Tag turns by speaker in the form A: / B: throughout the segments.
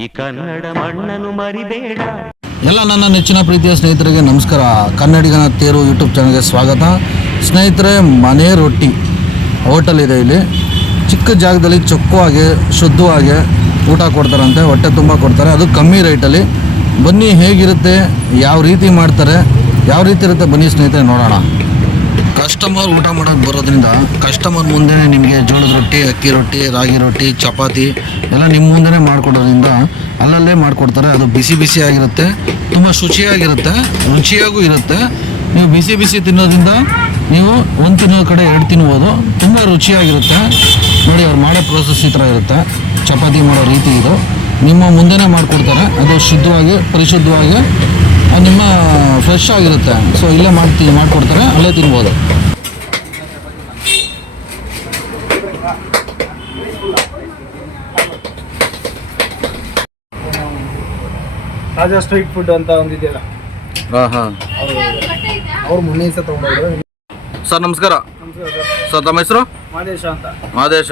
A: ಈ ಕನ್ನಡ ಮಣ್ಣನ್ನು ಮರಿಬೇಡ.
B: ಎಲ್ಲ ನನ್ನ ನೆಚ್ಚಿನ ಪ್ರೀತಿಯ ಸ್ನೇಹಿತರಿಗೆ ನಮಸ್ಕಾರ. ಕನ್ನಡಿಗನ ತೇರು ಯೂಟ್ಯೂಬ್ ಚಾನಲ್ಗೆ ಸ್ವಾಗತ. ಸ್ನೇಹಿತರೆ, ಮನೆ ರೊಟ್ಟಿ ಹೋಟೆಲ್ ಇದೆ ಇಲ್ಲಿ. ಚಿಕ್ಕ ಜಾಗದಲ್ಲಿ ಚೊಕ್ಕವಾಗಿ, ಶುದ್ಧವಾಗಿ ಊಟ ಕೊಡ್ತಾರಂತೆ. ಹೊಟ್ಟೆ ತುಂಬ ಕೊಡ್ತಾರೆ. ಅದು ಕಮ್ಮಿ ರೇಟಲ್ಲಿ. ಬನ್ನಿ ಹೇಗಿರುತ್ತೆ, ಯಾವ ರೀತಿ ಮಾಡ್ತಾರೆ, ಯಾವ ರೀತಿ ಇರುತ್ತೆ, ಬನ್ನಿ ಸ್ನೇಹಿತರೆ ನೋಡೋಣ. ಕಸ್ಟಮರ್ ಊಟ ಮಾಡೋಕ್ಕೆ ಬರೋದ್ರಿಂದ ಕಸ್ಟಮರ್ ಮುಂದೆನೇ ನಿಮಗೆ ಜೋಳದ ರೊಟ್ಟಿ, ಅಕ್ಕಿ ರೊಟ್ಟಿ, ರಾಗಿ ರೊಟ್ಟಿ, ಚಪಾತಿ ಎಲ್ಲ ನಿಮ್ಮ ಮುಂದೆನೇ ಮಾಡಿಕೊಡೋದ್ರಿಂದ ಅಲ್ಲಲ್ಲೇ ಮಾಡಿಕೊಡ್ತಾರೆ. ಅದು ಬಿಸಿ ಬಿಸಿ ಆಗಿರುತ್ತೆ, ತುಂಬ ಶುಚಿಯಾಗಿರುತ್ತೆ, ರುಚಿಯಾಗೂ ಇರುತ್ತೆ. ನೀವು ಬಿಸಿ ಬಿಸಿ ತಿನ್ನೋದ್ರಿಂದ ನೀವು ಒಂದು ತಿನ್ನೋ ಕಡೆ ಎರಡು ತಿನ್ಬೋದು. ತುಂಬ ರುಚಿಯಾಗಿರುತ್ತೆ. ನೋಡಿ, ಅವ್ರು ಮಾಡೋ ಪ್ರೋಸೆಸ್ ಈ ಥರ ಇರುತ್ತೆ. ಚಪಾತಿ ಮಾಡೋ ರೀತಿ ಇದು. ನಿಮ್ಮ ಮುಂದೆನೇ ಮಾಡಿಕೊಡ್ತಾರೆ. ಅದು ಶುದ್ಧವಾಗಿ, ಪರಿಶುದ್ಧವಾಗಿ ನಿಮ್ಮ ಫ್ರೆಶ್ ಆಗಿರುತ್ತೆ. ಸೊ ಇಲ್ಲೇ ಮಾಡ್ತೀವಿ ಮಾಡಿಕೊಡ್ತಾರೆ ಅಲ್ಲೇ ತಿನ್ಬೋದು.
C: ರಾಜಾ ಸ್ಟ್ರೀಟ್ ಫುಡ್ ಅಂತ ಒಂದಿದೆಯಲ್ಲ?
B: ಹಾಂ ಹಾಂ.
C: ಅವ್ರು ಮೊನ್ನೆ ಸಹ ತಗೊಂಡೋದ್ರು.
B: ಸರ್ ನಮಸ್ಕಾರ.
C: ಸರ್
B: ತಮ್ಮ ಹೆಸರು?
C: ಮಾದೇಶ ಅಂತ.
B: ಮಾದೇಶ.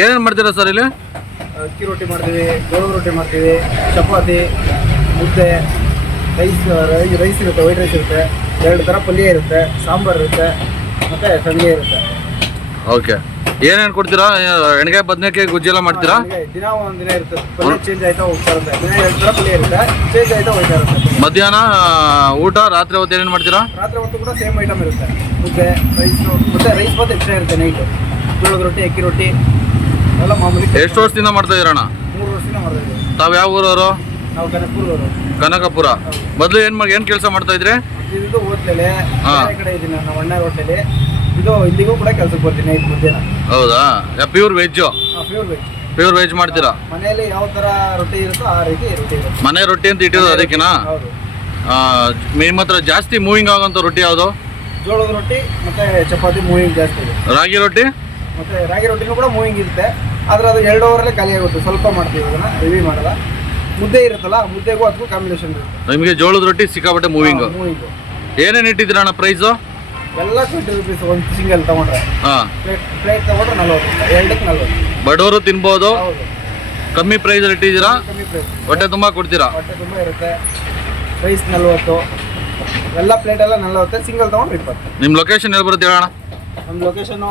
B: ಏನೇನು ಮಾಡ್ತೀರಾ ಸರ್ ಇಲ್ಲಿ?
C: ಅಕ್ಕಿ ರೊಟ್ಟಿ ಮಾಡ್ತೀವಿ ಜೋಳದ ರೊಟ್ಟಿ ಮಾಡ್ತೀವಿ ಚಪಾತಿ ಮುದ್ದೆ. ರೈಸ್ ರೈಸ್ ಇರುತ್ತೆ ವೈಟ್ ರೈಸ್ ಇರುತ್ತೆ. ಎರಡು ಥರ ಪಲ್ಯ ಇರುತ್ತೆ ಸಾಂಬಾರು ಇರುತ್ತೆ ಮತ್ತು ಸಂಡಿಗೆ ಇರುತ್ತೆ.
B: ಓಕೆ ಏನೇನು ಕೊಡ್ತೀರಾ? ಎಣ್ಗಾಯಿ ಬದನೆಕಾಯಿ ಗುಜ್ಜಿ ಎಲ್ಲ ಮಾಡ್ತೀರಾ?
C: ದಿನ ಒಂದು ದಿನ ಇರುತ್ತೆ. ಪಲ್ಯ ಚೇಂಜ್ ಆಯ್ತಾ ಹೋಗ್ತಾ ಇರುತ್ತೆ. ದಿನ ಎರಡು ಥರ ಪಲ್ಯ ಇರುತ್ತೆ. ಚೇಂಜ್ ಆಯ್ತಾ ಹೋಗ್ತಾ ಇರುತ್ತೆ.
B: ಮಧ್ಯಾಹ್ನ ಊಟ ರಾತ್ರಿ ಹೊತ್ತು ಏನೇನು ಮಾಡ್ತೀರಾ?
C: ರಾತ್ರಿ ಹೊತ್ತು ಕೂಡ ಸೇಮ್ ಐಟಮ್ ಇರುತ್ತೆ. ಮುದ್ದೆ ರೈಸು ಮತ್ತು ರೈಸ್ ಮತ್ತೆ ಎಕ್ಸ್ಟ್ರಾ ಇರುತ್ತೆ ನೈಟು ಜೋಳದ ರೊಟ್ಟಿ ಅಕ್ಕಿ ರೊಟ್ಟಿ ಎಲ್ಲ ಮಾಮೂಲಿ
B: ಎಷ್ಟು ವರ್ಷದಿಂದ ಮಾಡ್ತಾ ಇದ್ದೀರಣ್ಣ
C: ಮೂರು ವರ್ಷದಿಂದ ಮಾಡಿದ್ವಿ
B: ತಾವು ಯಾವ ಊರವರು?
C: ನಾವು ಕನಕಪುರದವರು.
B: ಕನಕಪುರ. ಮೊದಲು ಏನು ಮಾಡಿ ಏನು ಕೆಲಸ ಮಾಡ್ತಾ ಇದ್ರೆ?
C: ಇದು ಓದ್ಲೇಲೆ
B: ಹಾ.
C: ಕಡೆ ಇದ್ದೀನಿ ನಾನು ಅಣ್ಣ ಹೋಟೆಲಿ ಇದು ಇಲ್ಲಿಗೂ ಕೂಡ ಕೆಲ್ಸಕ್ಕೆ ಬರ್ತೀನಿ ನೈಟ್ ಮಧ್ಯಾಹ್ನ.
B: ಹೌದಾ? Pure veg
C: pure veg
B: pure veg ಮಾಡ್ತೀರಾ?
C: ಮನೆಯಲ್ಲಿ ಯಾವ ಥರ ರೊಟ್ಟಿ ಇರುತ್ತೋ ಆ ರೀತಿ ರೊಟ್ಟಿ ಇರುತ್ತೆ.
B: ಮನೆ ರೊಟ್ಟಿ ಅಂತ ಇಟ್ಟಿರೋದು ಅದಕ್ಕೆನಾ?
C: ಹೌದು.
B: ನಿಮ್ಮ ಹತ್ರ ಜಾಸ್ತಿ ಮೂವಿಂಗ್ ಆಗೋಂಥ ರೊಟ್ಟಿ ಯಾವುದು?
C: ಜೋಳದ ರೊಟ್ಟಿ ಮತ್ತೆ ಚಪಾತಿ ಮೂವಿಂಗ್ ಜಾಸ್ತಿ ಇದೆ.
B: ರಾಗಿ ರೊಟ್ಟಿ?
C: ಮತ್ತೆ ರಾಗಿ ರೊಟ್ಟಿನೂ ಕೂಡ ಮೂವಿಂಗ್ ಇರುತ್ತೆ. ಆದ್ರೆ ಅದು ಎರಡು ಅವರಲ್ಲೇ ಖಾಲಿ ಆಗುತ್ತೆ ಸ್ವಲ್ಪ ಮಾಡ್ತೀವಿ ಅದನ್ನ ರಿವ್ಯೂ ಮಾಡಲ್ಲ. ಮುದ್ದೆ ಇರುತ್ತಲ್ಲ ಮುದ್ದೆಗೂ ಅದಕ್ಕೂ ಕಾಂಬಿನೇಷನ್ ಇರುತ್ತೆ.
B: ನಿಮಗೆ ಜೋಳದ ರೊಟ್ಟಿ ಸಿಕ್ಕಾಪಟ್ಟೆ ಮೂವಿಂಗ್
C: ಮೂವಿಂಗು
B: ಏನೇನು ಇಟ್ಟಿದ್ದೀರ ಅಣ್ಣ ಪ್ರೈಸು
C: ಎಲ್ಲ ಟ್ವೆಂಟಿ ರುಪೀಸ್ ಒಂದು ಸಿಂಗಲ್ ತಗೊಂಡ್ರೆ.
B: ಹಾಂ.
C: ಪ್ಲೇಟ್ ಪ್ಲೇಟ್ ತಗೊಂಡ್ರೆ ನಲ್ವತ್ತು ರೂಪಾಯಿ ಎರಡಕ್ಕೆ ನಲ್ವತ್ತು.
B: ಬಡವರು ತಿನ್ಬೋದು.
C: ಹೌದು.
B: ಕಮ್ಮಿ ಪ್ರೈಸ್ ಇಟ್ಟಿದ್ದೀರಾ?
C: ಕಮ್ಮಿ ಪ್ರೈಸ್
B: ಹೊಟ್ಟೆ ತುಂಬ ಕೊಡ್ತೀರಾ?
C: ಹೊಟ್ಟೆ ತುಂಬ ಇರುತ್ತೆ. ಪ್ರೈಸ್ ನಲ್ವತ್ತು. ಎಲ್ಲ ಪ್ಲೇಟ್ ಎಲ್ಲ ನಲ್ವತ್ತು ಸಿಂಗಲ್ ತಗೊಂಡ್ರೆ ಇಪ್ಪತ್ತು.
B: ನಿಮ್ಮ ಲೊಕೇಶನ್ ಎಲ್ಲಿ ಬರುತ್ತೆ ಹೇಳೋಣ
C: ನಮ್ಮ ಲೊಕೇಶನು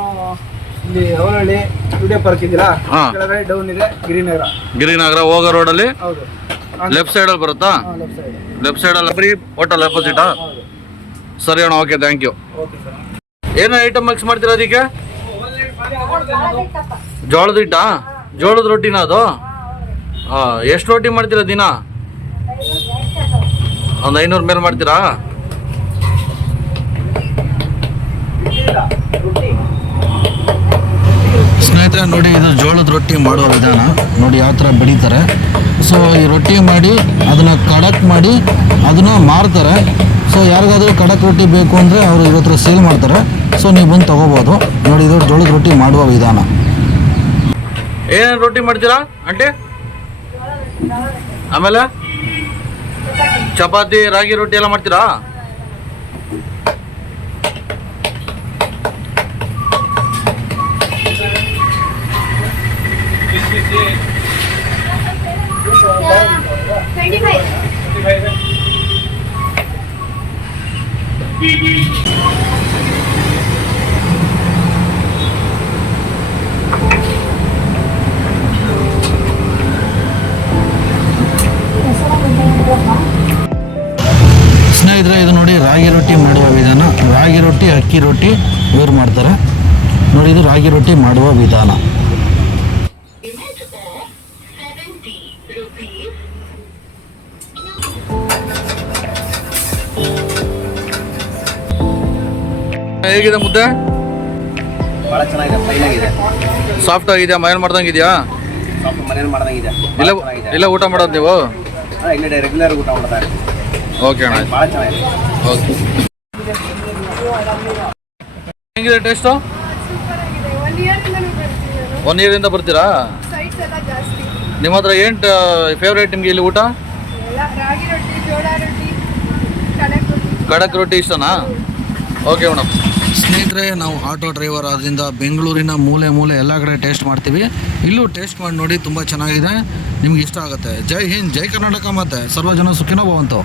C: ಇಲ್ಲಿ ಅವನಹಳ್ಳಿ ವಿಡಿಯೋ ಪಾರ್ಕ್ ಇದೆಯಲ್ಲ?
B: ಹಾ.
C: ಕೆಳಗಡೆ ಡೌನ್ ಇದೆ ಗಿರಿನಗರ
B: ಗಿರಿನಗರ ಹೋಗೋ ರೋಡಲ್ಲಿ
C: ಹೌದು.
B: ಲೆಫ್ಟ್ ಸೈಡಲ್ಲಿ ಬರುತ್ತಾ?
C: ಲೆಫ್ಟ್ ಸೈಡ್
B: ಲೆಫ್ಟ್ ಸೈಡಲ್ಲಿ ಫ್ರೀ ಹೋಟೆಲ್ ಅಪೋಸಿಟಾ
C: ಹೌದು.
B: ಸರಿ ಅಣ್ಣ okay thank you
C: okay sir
B: ಏನು ಐಟಮ್ ಮಿಕ್ಸ್ ಮಾಡ್ತೀರಾ ಅದಕ್ಕೆ? ಜೋಳದ ಹಿಟ್ಟಾ? ಜೋಳದ ರೊಟ್ಟಿನ ಅದು? ಹಾಂ ಎಷ್ಟು ರೊಟ್ಟಿ ಮಾಡ್ತೀರಾ ದಿನ? ಒಂದು ಐನೂರು ಮೇಲೆ ಮಾಡ್ತೀರಾ? ನೋಡಿ, ಇದು ಜೋಳದ ರೊಟ್ಟಿ ಮಾಡುವ ವಿಧಾನ. ನೋಡಿ, ಯಾವ ಥರ ಬೆಳೀತಾರೆ. ಸೊ ಈ ರೊಟ್ಟಿ ಮಾಡಿ, ಅದನ್ನು ಕಡಕ್ ಮಾಡಿ, ಅದನ್ನು ಮಾರ್ತಾರೆ. ಸೊ ಯಾರಿಗಾದರೂ ಕಡಕ್ ರೊಟ್ಟಿ ಬೇಕು ಅಂದರೆ ಅವರು ಇವ್ರ ಹತ್ರ ಸೇಲ್ ಮಾಡ್ತಾರೆ. ಸೊ ನೀವು ಬಂದು ತೊಗೋಬೋದು. ನೋಡಿ, ಇದು ಜೋಳದ ರೊಟ್ಟಿ ಮಾಡುವ ವಿಧಾನ. ಏನೇನು ರೊಟ್ಟಿ ಮಾಡ್ತೀರಾ, ಆಂಟಿ? ಆಮೇಲೆ? ಚಪಾತಿ, ರಾಗಿ ರೊಟ್ಟಿ ಎಲ್ಲ ಮಾಡ್ತೀರಾ? ರಾಗಿ ರೊಟ್ಟಿ ಮಾಡುವ ವಿಧಾನ ರಾಗಿ ರೊಟ್ಟಿ ಅಕ್ಕಿ ರೊಟ್ಟಿ ಇವ್ರು ಮಾಡ್ತಾರೆ. ನೋಡಿ ಇದು ರಾಗಿ ರೊಟ್ಟಿ ಮಾಡುವ ವಿಧಾನ. ಹೇಗಿದೆ ಮುದ್ದೆ?
D: ಭಾಳ ಚೆನ್ನಾಗಿದೆ ಫೈನ್ ಆಗಿದೆ.
B: ಸಾಫ್ಟ್ ಆಗಿದೆ ಮನೇಲಿ ಮಾಡ್ದಂಗಿದೆಯಾ?
D: ಸಾಫ್ಟ್ ಮನೇಲಿ ಮಾಡ್ದಂಗಿದೆ
B: ಇಲ್ಲ ಇಲ್ಲ ಊಟ ಮಾಡೋದು ನೀವು?
D: ಹಾಂ ಇಲ್ಲಿ ರೆಗ್ಯುಲರ್ ಊಟ ಮಾಡ್ತಾ ಇರ್ತೀವಿ
B: ಓಕೆ ಅಣ್ಣ.
D: ಭಾಳ ಚೆನ್ನಾಗಿದೆ.
B: ಓಕೆ ಹೆಂಗಿದೆ ಟೇಸ್ಟು ಒನ್ ಇಯರಿಂದ ಬರ್ತೀರಾ?
E: ಸೈಟ್ಸ್ ಎಲ್ಲ ಜಾಸ್ತಿ.
B: ನಿಮ್ಮ ಹತ್ರ ಏನು ಫೇವ್ರೇಟ್ ನಿಮಗೆ ಇಲ್ಲಿ ಊಟ?
E: ಎಲ್ಲ ರಾಗಿ ರೊಟ್ಟಿ ಜೋಳ ರೊಟ್ಟಿ ಕಡಕ್ ರೊಟ್ಟಿ.
B: ಕಡಕ್ ರೊಟ್ಟಿ ಇಷ್ಟನಾ? ಓಕೆ ಮೇಡಮ್ ಸ್ನೇಹಿತರೆ ನಾವು ಆಟೋ ಡ್ರೈವರ್ ಆದ್ದರಿಂದ ಬೆಂಗಳೂರಿನ ಮೂಲೆ ಮೂಲೆ ಎಲ್ಲ ಕಡೆ ಟೇಸ್ಟ್ ಮಾಡ್ತೀವಿ. ಇಲ್ಲೂ ಟೇಸ್ಟ್ ಮಾಡಿ ನೋಡಿ ತುಂಬ ಚೆನ್ನಾಗಿದೆ. ನಿಮ್ಗೆ ಇಷ್ಟ ಆಗುತ್ತೆ. ಜೈ ಹಿಂದ್ ಜೈ ಕರ್ನಾಟಕ ಮತ್ತೆ. ಸರ್ವ ಜನ ಸುಖಿನ ಭವಂತು.